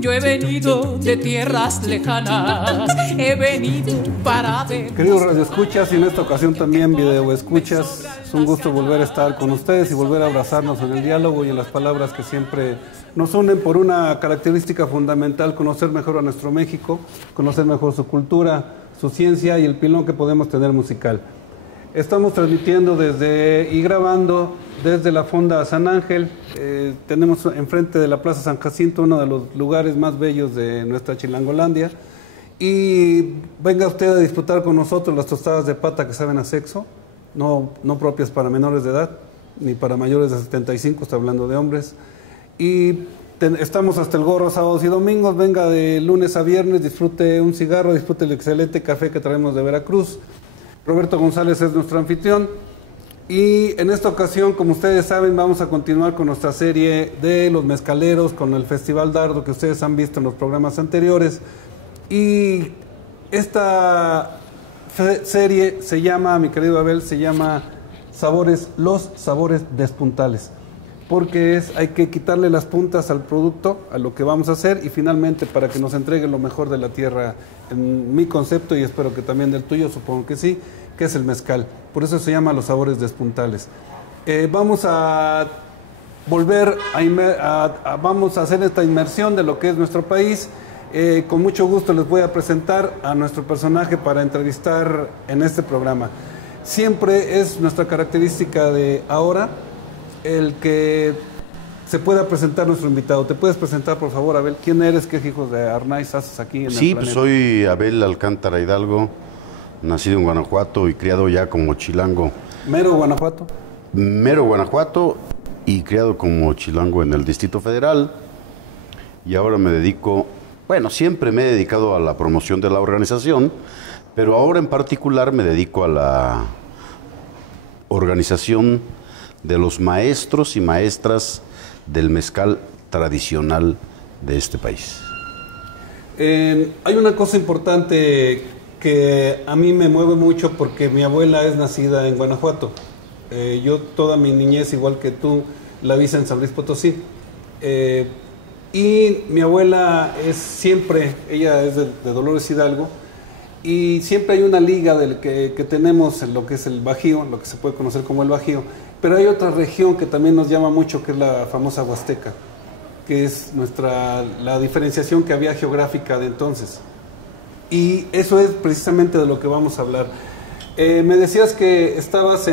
Yo he venido de tierras lejanas, he venido para ver. Queridos radioescuchas y en esta ocasión también videoescuchas, es un gusto volver a estar con ustedes y volver a abrazarnos en el diálogo y en las palabras que siempre nos unen por una característica fundamental: conocer mejor a nuestro México, conocer mejor su cultura, su ciencia y el pilón que podemos tener musical. Estamos transmitiendo y grabando desde la Fonda San Ángel. Tenemos enfrente de la Plaza San Jacinto uno de los lugares más bellos de nuestra Chilangolandia. Y venga usted a disfrutar con nosotros las tostadas de pata que saben a sexo, no propias para menores de edad, ni para mayores de 75, está hablando de hombres. Y estamos hasta el gorro sábados y domingos. Venga de lunes a viernes, disfrute un cigarro, disfrute el excelente café que traemos de Veracruz. Roberto González es nuestro anfitrión y en esta ocasión, como ustedes saben, vamos a continuar con nuestra serie de los mezcaleros, con el Festival Dardo que ustedes han visto en los programas anteriores. Y esta serie se llama, mi querido Abel, se llama Los Sabores Despuntales, porque hay que quitarle las puntas al producto, a lo que vamos a hacer, y finalmente para que nos entreguen lo mejor de la tierra, en mi concepto y espero que también del tuyo, supongo que sí, que es el mezcal. Por eso se llama Los Sabores Despuntales. Vamos a volver vamos a hacer esta inmersión de lo que es nuestro país. Con mucho gusto les voy a presentar a nuestro personaje para entrevistar en este programa. Siempre es nuestra característica de ahora el que se pueda presentar nuestro invitado. ¿Te puedes presentar, por favor, Abel? ¿Quién eres? ¿Qué hijos de Arnaiz haces aquí en el planeta? Pues soy Abel Alcántara Hidalgo, nacido en Guanajuato y criado ya como chilango. ¿Mero Guanajuato? Mero Guanajuato y criado como chilango en el Distrito Federal. Y ahora me dedico, siempre me he dedicado a la promoción de la organización, pero ahora en particular me dedico a la organización de los maestros y maestras del mezcal tradicional de este país. Hay una cosa importante que a mí me mueve mucho porque mi abuela es nacida en Guanajuato. Yo toda mi niñez, igual que tú, la vi en San Luis Potosí. Y mi abuela ella es de Dolores Hidalgo, y siempre hay una liga que tenemos en lo que es el Bajío, lo que se puede conocer como el Bajío. Pero hay otra región que también nos llama mucho, que es la famosa Huasteca, que es la diferenciación que había geográfica de entonces. Y eso es precisamente de lo que vamos a hablar. Me decías que estabas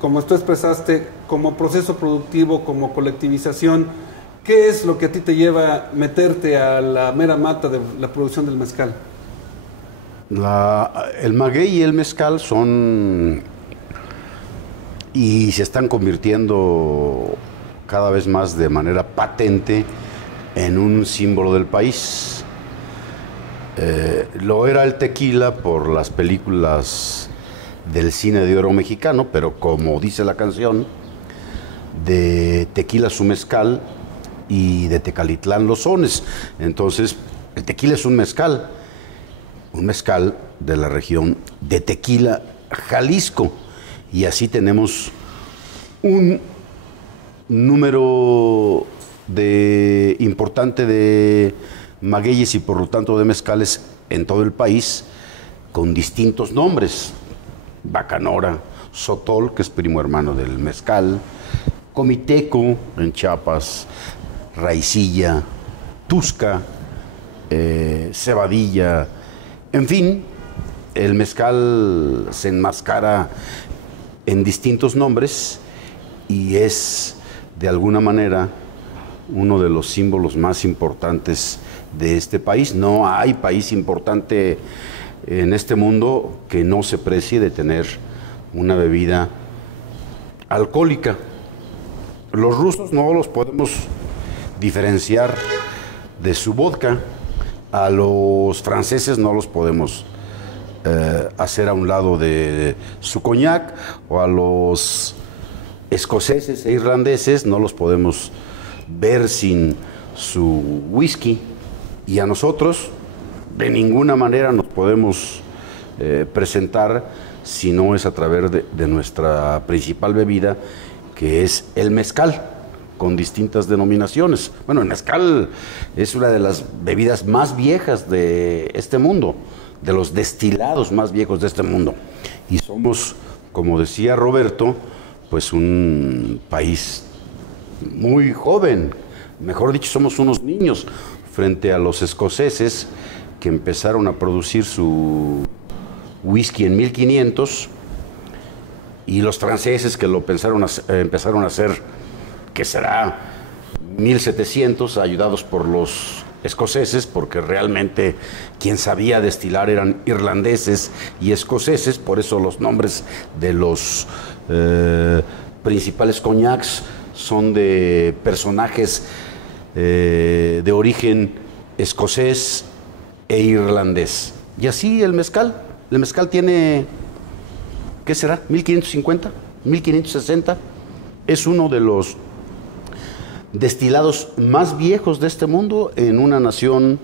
como tú expresaste, como proceso productivo, como colectivización. ¿Qué es lo que a ti te lleva a meterte a la mera mata de la producción del mezcal? El maguey y el mezcal y se están convirtiendo cada vez más de manera patente en un símbolo del país. Lo era el tequila por las películas del cine de oro mexicano, pero como dice la canción, de tequila su mezcal y de Tecalitlán los sones. Entonces, el tequila es un mezcal de la región de Tequila, Jalisco. Y así tenemos un número importante de magueyes y por lo tanto de mezcales en todo el país con distintos nombres. Bacanora, Sotol, que es primo hermano del mezcal, Comiteco en Chiapas, Raicilla, Tusca, Cebadilla, en fin, el mezcal se enmascara en distintos nombres y es de alguna manera uno de los símbolos más importantes de este país. No hay país importante en este mundo que no se precie de tener una bebida alcohólica. Los rusos no los podemos diferenciar de su vodka, a los franceses no los podemos hacer a un lado de su coñac, o a los escoceses e irlandeses no los podemos ver sin su whisky, y a nosotros de ninguna manera nos podemos presentar si no es a través de nuestra principal bebida, que es el mezcal, con distintas denominaciones. Bueno, el mezcal es una de las bebidas más viejas de este mundo, de los destilados más viejos de este mundo. Y somos, como decía Roberto, pues un país muy joven, mejor dicho, somos unos niños frente a los escoceses que empezaron a producir su whisky en 1500 y los franceses que lo empezaron a hacer, que será 1700, ayudados por los escoceses, porque realmente quien sabía destilar eran irlandeses y escoceses, por eso los nombres de los principales coñacs son de personajes de origen escocés e irlandés. Y así el mezcal tiene, ¿qué será? 1550, 1560, es uno de los destilados más viejos de este mundo en una nación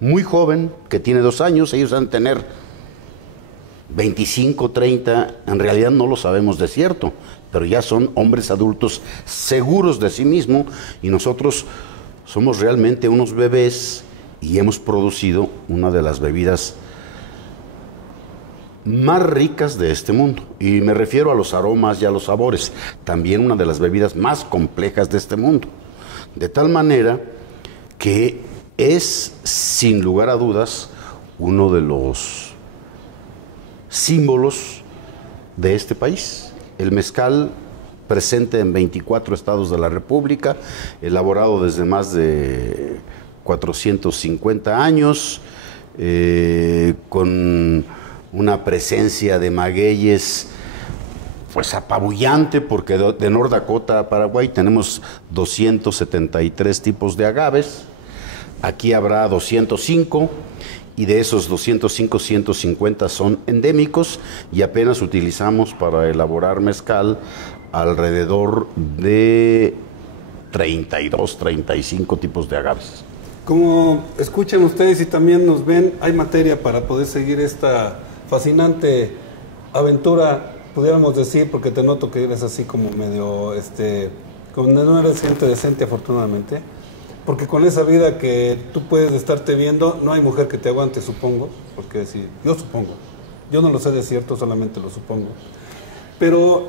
muy joven que tiene 2 años. Ellos van a tener 25, 30, en realidad no lo sabemos de cierto, pero ya son hombres adultos seguros de sí mismos, y nosotros somos realmente unos bebés y hemos producido una de las bebidas más ricas de este mundo, y me refiero a los aromas y a los sabores, también una de las bebidas más complejas de este mundo, de tal manera que es, sin lugar a dudas, uno de los símbolos de este país. El mezcal, presente en 24 estados de la República, elaborado desde más de 450 años, con una presencia de magueyes pues apabullante, porque de North Dakota a Paraguay tenemos 273 tipos de agaves. Aquí habrá 205, y de esos 205, 150 son endémicos, y apenas utilizamos para elaborar mezcal alrededor de 32, 35 tipos de agaves. Como escuchan ustedes y también nos ven, hay materia para poder seguir esta fascinante aventura, pudiéramos decir, porque te noto que eres así como medio, como no eres gente decente, afortunadamente, porque con esa vida que tú puedes estarte viendo, no hay mujer que te aguante, supongo, porque sí, yo supongo, yo no lo sé de cierto, solamente lo supongo, pero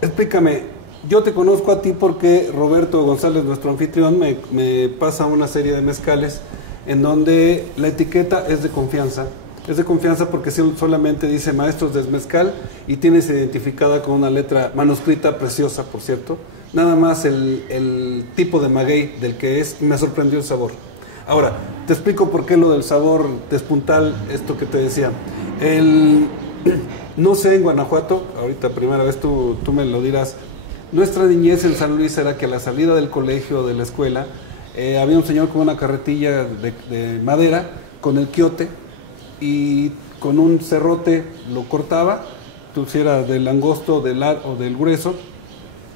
explícame, yo te conozco a ti porque Roberto González, nuestro anfitrión, me pasa una serie de mezcales en donde la etiqueta es de confianza. Es de confianza porque solamente dice Maestros del Mezcal y tienes identificada con una letra manuscrita preciosa, por cierto. Nada más el tipo de maguey del que es, me sorprendió el sabor. Ahora, te explico por qué lo del sabor despuntal, esto que te decía. No sé, en Guanajuato, ahorita primera vez tú me lo dirás, nuestra niñez en San Luis era que a la salida del colegio, de la escuela, había un señor con una carretilla de madera, con el quiote, y con un cerrote lo cortaba, si era del angosto o del grueso,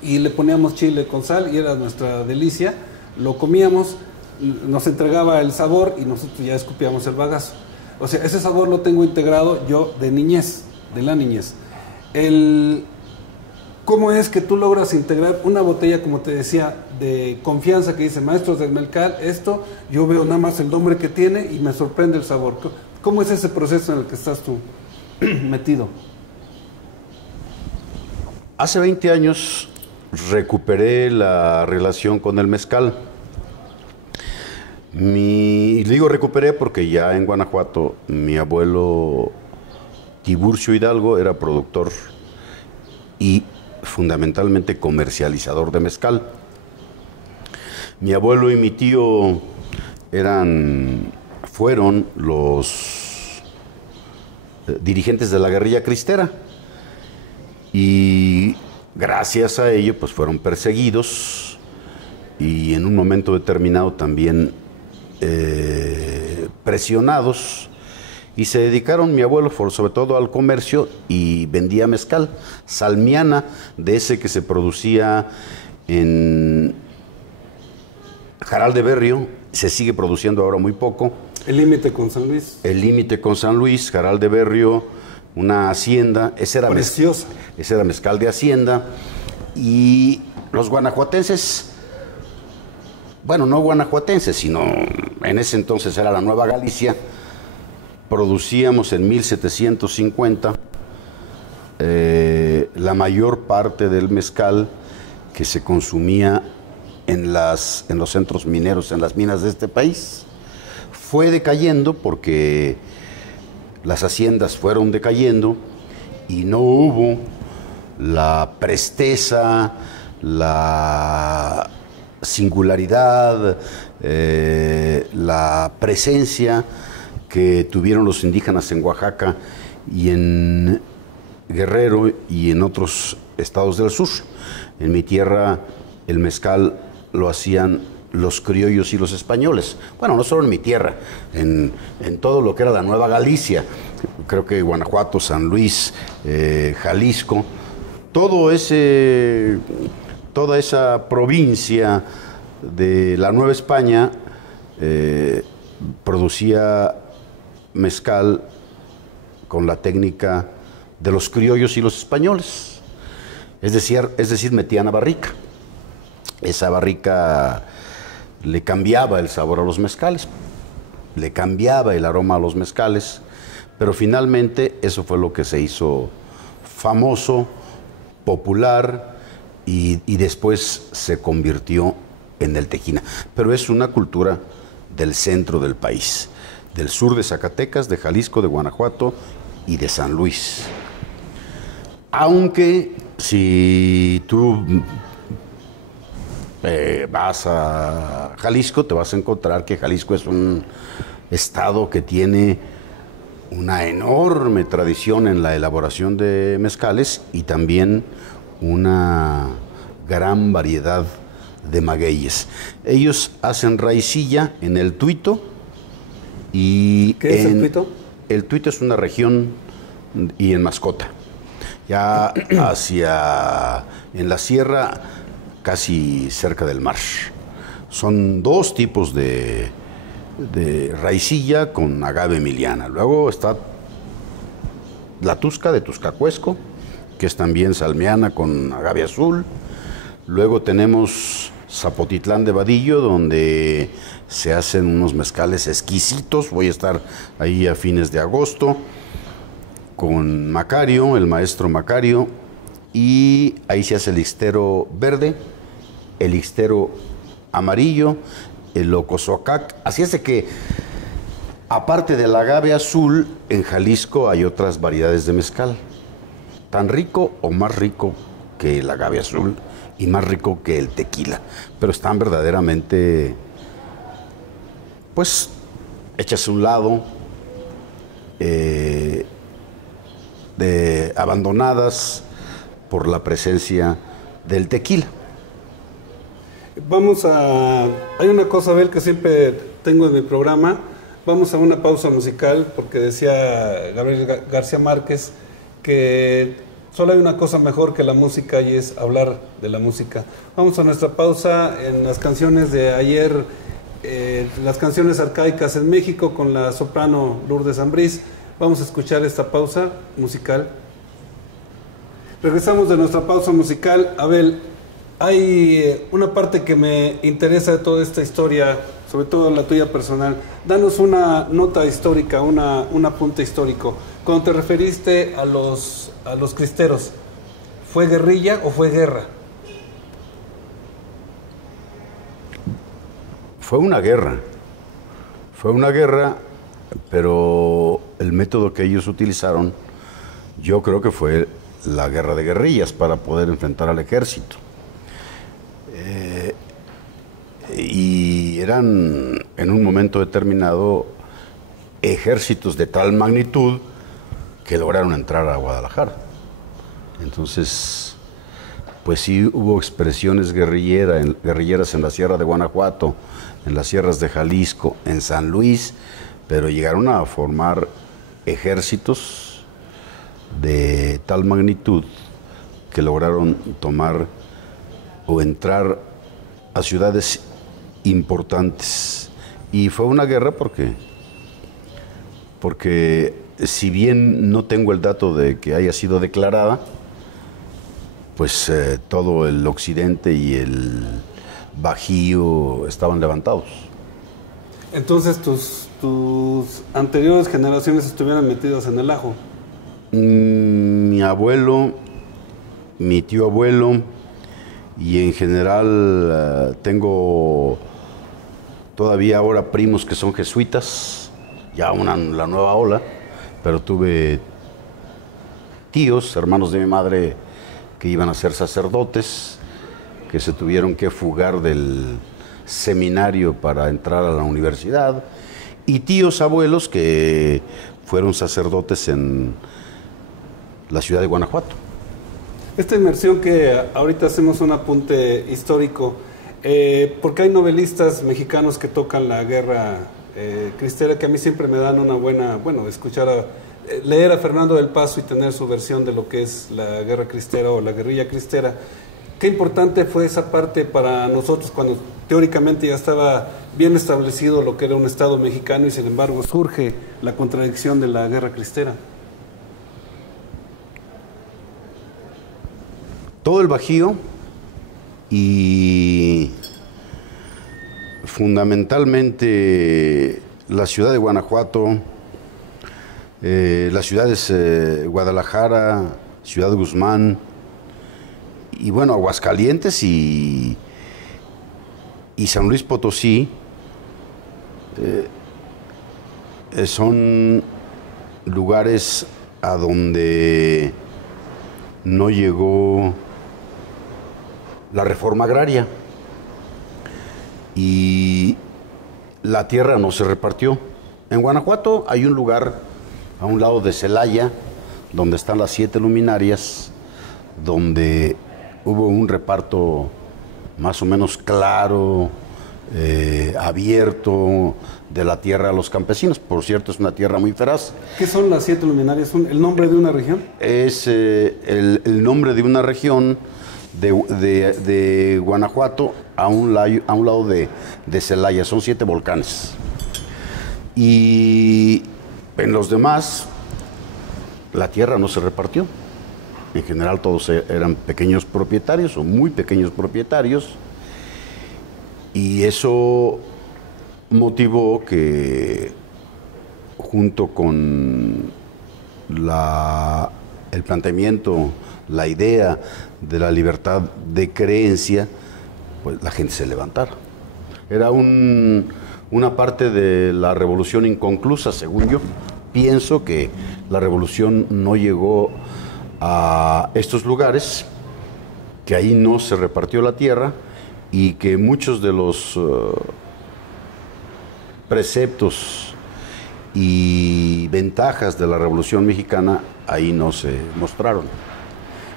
y le poníamos chile con sal y era nuestra delicia. Lo comíamos, nos entregaba el sabor y nosotros ya escupíamos el bagazo. O sea, ese sabor lo tengo integrado yo de niñez, de la niñez. ¿Cómo es que tú logras integrar una botella, como te decía, de confianza que dice Maestros del Mezcal? Esto, yo veo nada más el nombre que tiene y me sorprende el sabor. ¿Cómo es ese proceso en el que estás tú metido? Hace 20 años recuperé la relación con el mezcal. Digo recuperé porque ya en Guanajuato mi abuelo Tiburcio Hidalgo era productor y fundamentalmente comercializador de mezcal. Mi abuelo y mi tío fueron los dirigentes de la guerrilla cristera, y gracias a ello pues fueron perseguidos y en un momento determinado también presionados, y se dedicaron, mi abuelo sobre todo al comercio, y vendía mezcal salmiana, de ese que se producía en Jaral de Berrio, se sigue produciendo ahora muy poco. El límite con San Luis. El límite con San Luis, Jaral de Berrio, una hacienda, ese era Preciosa. ese era mezcal de hacienda. Y los guanajuatenses, bueno, no guanajuatenses, sino en ese entonces era la Nueva Galicia, producíamos en 1750 la mayor parte del mezcal que se consumía en los centros mineros, en las minas de este país. Fue decayendo porque las haciendas fueron decayendo y no hubo la presteza, la singularidad, la presencia que tuvieron los indígenas en Oaxaca y en Guerrero y en otros estados del sur. En mi tierra el mezcal lo hacían los criollos y los españoles. Bueno, no solo en mi tierra, en todo lo que era la Nueva Galicia, creo que Guanajuato, San Luis, Jalisco, toda esa provincia de la Nueva España producía mezcal con la técnica de los criollos y los españoles. Es decir, metían a barrica. Esa barrica le cambiaba el sabor a los mezcales, le cambiaba el aroma a los mezcales, pero finalmente eso fue lo que se hizo famoso, popular y después se convirtió en el tequila. Pero es una cultura del centro del país, del sur de Zacatecas, de Jalisco, de Guanajuato y de San Luis. Aunque si tú vas a Jalisco, te vas a encontrar que Jalisco es un estado que tiene una enorme tradición en la elaboración de mezcales y también una gran variedad de magueyes. Ellos hacen raicilla en el Tuito y ¿qué es el Tuito? El Tuito es una región y en Mascota. Ya en la sierra, casi cerca del mar. Son dos tipos de raicilla con agave emiliana. Luego está la Tusca de Tuscacuesco, que es también salmiana con agave azul. Luego tenemos Zapotitlán de Vadillo, donde se hacen unos mezcales exquisitos. Voy a estar ahí a fines de agosto con Macario, el maestro Macario, y ahí se hace el ixtero verde, el ixtero amarillo, el ocosocac. Así es de que, aparte del agave azul, en Jalisco hay otras variedades de mezcal, tan rico o más rico que el agave azul y más rico que el tequila, pero están verdaderamente, pues, hechas a un lado, abandonadas por la presencia del tequila. Hay una cosa, Abel, que siempre tengo en mi programa. Vamos a una pausa musical porque decía Gabriel García Márquez que solo hay una cosa mejor que la música y es hablar de la música. Vamos a nuestra pausa en las canciones de ayer, las canciones arcaicas en México con la soprano Lourdes Ambrís. Vamos a escuchar esta pausa musical. Regresamos de nuestra pausa musical. Abel, hay una parte que me interesa de toda esta historia, sobre todo la tuya personal. Danos una nota histórica, un apunte histórico. Cuando te referiste a los cristeros, ¿fue guerrilla o fue guerra? Fue una guerra. Fue una guerra, pero el método que ellos utilizaron, yo creo que fue la guerra de guerrillas para poder enfrentar al ejército. Y eran, en un momento determinado, ejércitos de tal magnitud que lograron entrar a Guadalajara. Entonces, pues sí hubo expresiones guerrilleras en la Sierra de Guanajuato, en las sierras de Jalisco, en San Luis, pero llegaron a formar ejércitos de tal magnitud que lograron tomar o entrar a ciudades importantes Y fue una guerra porque si bien no tengo el dato de que haya sido declarada, pues todo el occidente y el Bajío estaban levantados. Entonces tus anteriores generaciones estuvieran metidas en el ajo. Mi abuelo, mi tío abuelo y en general tengo todavía ahora primos que son jesuitas, ya la nueva ola, pero tuve tíos, hermanos de mi madre, que iban a ser sacerdotes, que se tuvieron que fugar del seminario para entrar a la universidad, y tíos abuelos que fueron sacerdotes en la ciudad de Guanajuato. Esta inmersión que ahorita hacemos un apunte histórico, porque hay novelistas mexicanos que tocan la guerra cristera, que a mí siempre me dan una buena, leer a Fernando del Paso y tener su versión de lo que es la guerra cristera o la guerrilla cristera. Qué importante fue esa parte para nosotros cuando teóricamente ya estaba bien establecido lo que era un Estado mexicano y sin embargo surge la contradicción de la guerra cristera. Todo el Bajío y fundamentalmente la ciudad de Guanajuato, las ciudades Guadalajara, Ciudad Guzmán y bueno, Aguascalientes y San Luis Potosí son lugares a donde no llegó la reforma agraria y la tierra no se repartió. En Guanajuato hay un lugar a un lado de Celaya donde están las 7 luminarias, donde hubo un reparto más o menos claro, abierto de la tierra a los campesinos. Por cierto, es una tierra muy feraz. ¿Qué son las 7 luminarias? ¿El nombre de una región? Es el nombre de una región de Guanajuato a un lado de Celaya. Son 7 volcanes. Y en los demás, la tierra no se repartió. En general todos eran pequeños propietarios o muy pequeños propietarios. Y eso motivó que, junto con el planteamiento, la idea de la libertad de creencia, pues la gente se levantara. Era una parte de la revolución inconclusa, según yo. Pienso que la revolución no llegó a estos lugares, que ahí no se repartió la tierra y que muchos de los preceptos y ventajas de la Revolución Mexicana ahí no se mostraron.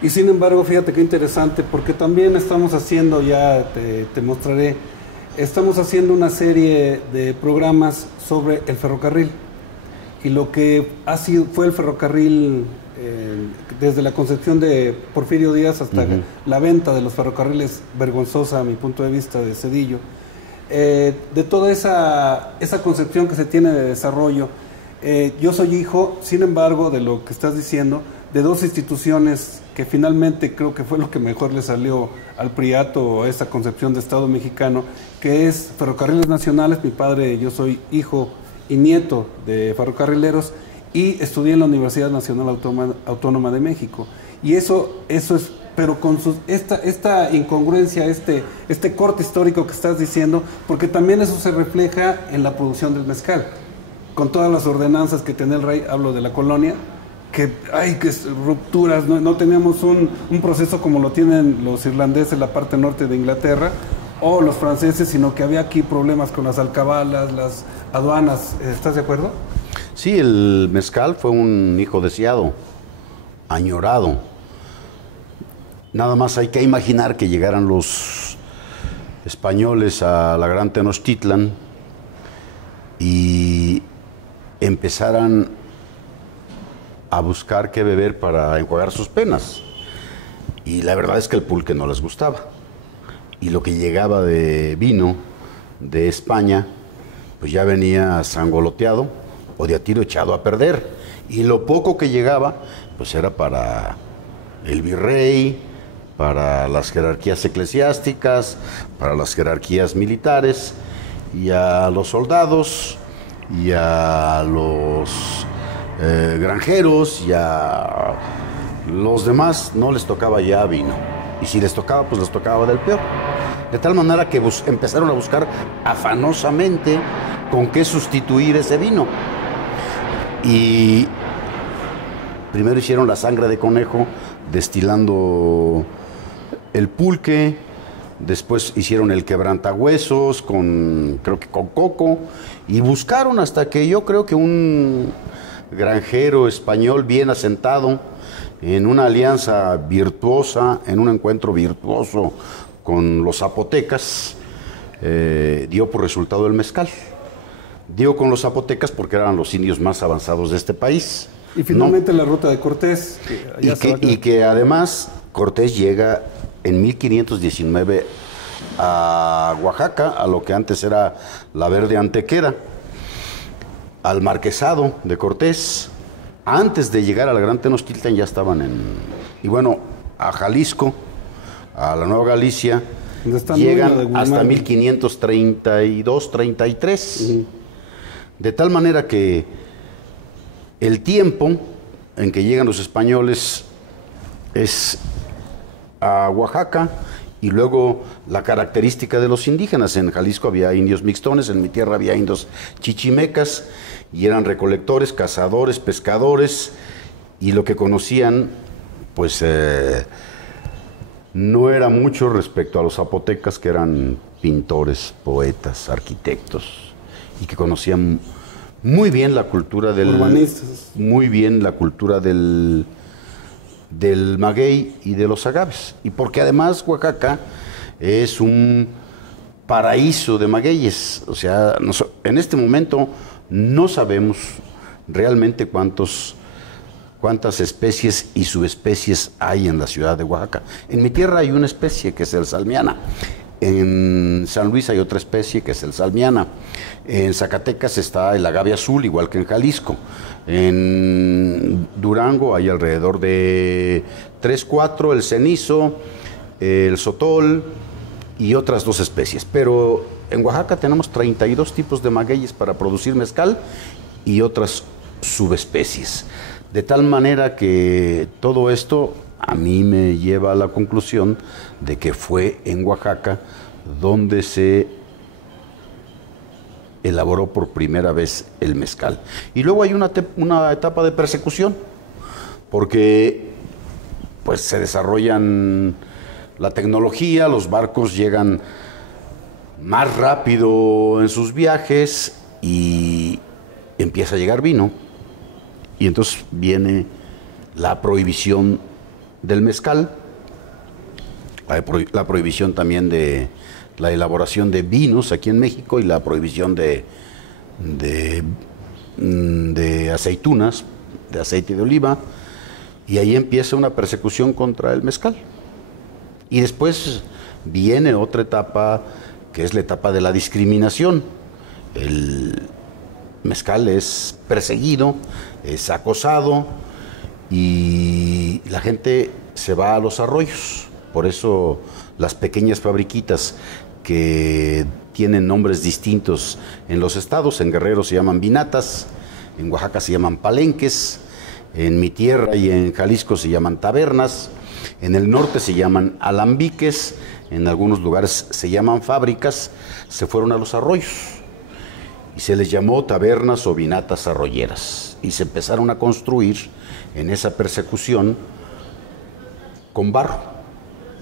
Y sin embargo, fíjate qué interesante, porque también estamos haciendo, ya te mostraré, estamos haciendo una serie de programas sobre el ferrocarril y lo que fue el ferrocarril desde la concepción de Porfirio Díaz hasta la venta de los ferrocarriles, vergonzosa a mi punto de vista, de Zedillo, de toda esa concepción que se tiene de desarrollo. Yo soy hijo, sin embargo, de lo que estás diciendo, de 2 instituciones que finalmente creo que fue lo que mejor le salió al Priato, a esa concepción de Estado mexicano, que es Ferrocarriles Nacionales. Mi padre, yo soy hijo y nieto de ferrocarrileros, y estudié en la Universidad Nacional Autónoma de México. Y eso es, pero con esta incongruencia, este corte histórico que estás diciendo, porque también eso se refleja en la producción del mezcal. Con todas las ordenanzas que tenía el rey, hablo de la colonia, que hay rupturas, no teníamos un proceso como lo tienen los irlandeses, la parte norte de Inglaterra, o los franceses, sino que había aquí problemas con las alcabalas, las aduanas. ¿Estás de acuerdo? Sí, el mezcal fue un hijo deseado, añorado. Nada más hay que imaginar que llegaran los españoles a la Gran Tenochtitlan y empezaran a buscar qué beber para enjuagar sus penas. Y la verdad es que el pulque no les gustaba. Y lo que llegaba de vino de España, pues ya venía sangoloteado o de a tiro echado a perder. Y lo poco que llegaba, pues era para el virrey, para las jerarquías eclesiásticas, para las jerarquías militares, y a los soldados, y a los granjeros, y a los demás no les tocaba ya vino. Y si les tocaba, pues les tocaba del peor. De tal manera que empezaron a buscar afanosamente con qué sustituir ese vino. Y primero hicieron la sangre de conejo destilando el pulque, después hicieron el quebrantahuesos creo que con coco, y buscaron hasta que yo creo que un granjero español bien asentado, en una alianza virtuosa, en un encuentro virtuoso con los zapotecas, dio por resultado el mezcal. Dio con los zapotecas porque eran los indios más avanzados de este país. Y finalmente la ruta de Cortés. Y que además Cortés llega en 1519 a Oaxaca, a lo que antes era la Verde Antequera, al marquesado de Cortés. Antes de llegar a la Gran Tenochtitlán ya estaban y bueno, a Jalisco, a la Nueva Galicia, llegan hasta 1532-33. De tal manera que el tiempo en que llegan los españoles es a Oaxaca, y luego la característica de los indígenas. En Jalisco había indios mixtones, en mi tierra había indios chichimecas, y eran recolectores, cazadores, pescadores, y lo que conocían, pues no era mucho respecto a los zapotecas, que eran pintores, poetas, arquitectos, y que conocían muy bien la cultura urbanistas. Muy bien la cultura del maguey y de los agaves. Y porque además Oaxaca es un paraíso de magueyes. O sea, en este momento no sabemos realmente cuántas especies y subespecies hay en la ciudad de Oaxaca. En mi tierra hay una especie que es el salmiana. En San Luis hay otra especie que es el salmiana. En Zacatecas está el agave azul, igual que en Jalisco. En Durango hay alrededor de 3, 4, el cenizo, el sotol y otras 2 especies. Pero en Oaxaca tenemos 32 tipos de magueyes para producir mezcal y otras subespecies. De tal manera que todo esto a mí me lleva a la conclusión de que fue en Oaxaca donde se elaboró por primera vez el mezcal. Y luego hay una etapa de persecución, porque pues se desarrollan la tecnología, los barcos llegan más rápido en sus viajes y empieza a llegar vino. Y entonces viene la prohibición del mezcal, la prohibición también de la elaboración de vinos aquí en México, y la prohibición de aceitunas, de aceite de oliva, y ahí empieza una persecución contra el mezcal. Y después viene otra etapa, que es la etapa de la discriminación. El mezcal es perseguido, es acosado, y la gente se va a los arroyos. Por eso las pequeñas fabriquitas que tienen nombres distintos en los estados, en Guerrero se llaman vinatas, en Oaxaca se llaman palenques, en mi tierra y en Jalisco se llaman tabernas, en el norte se llaman alambiques, en algunos lugares se llaman fábricas. Se fueron a los arroyos y se les llamó tabernas o vinatas arroyeras, y se empezaron a construir en esa persecución con barro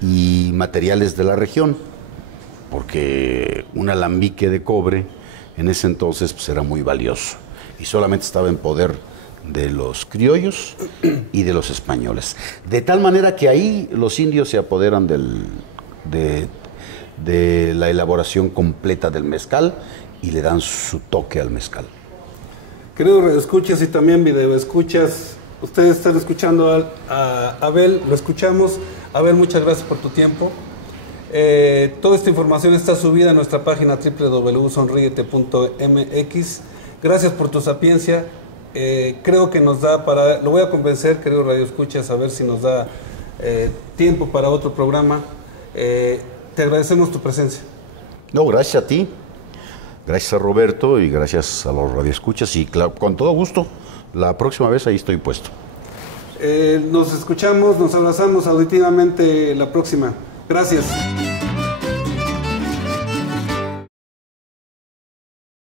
y materiales de la región, porque un alambique de cobre en ese entonces pues, era muy valioso y solamente estaba en poder de los criollos y de los españoles. De tal manera que ahí los indios se apoderan de la elaboración completa del mezcal y le dan su toque al mezcal. Queridos radioescuchas y también videoescuchas, ustedes están escuchando a Abel, lo escuchamos. Abel, muchas gracias por tu tiempo. Toda esta información está subida a nuestra página www.sonriete.mx. Gracias por tu sapiencia. Creo que nos da para... Lo voy a convencer, querido Radio Escuchas, a ver si nos da tiempo para otro programa. Te agradecemos tu presencia. No, gracias a ti. Gracias a Roberto y gracias a los radioescuchas y con todo gusto, la próxima vez ahí estoy puesto. Nos escuchamos, nos abrazamos auditivamente la próxima. Gracias.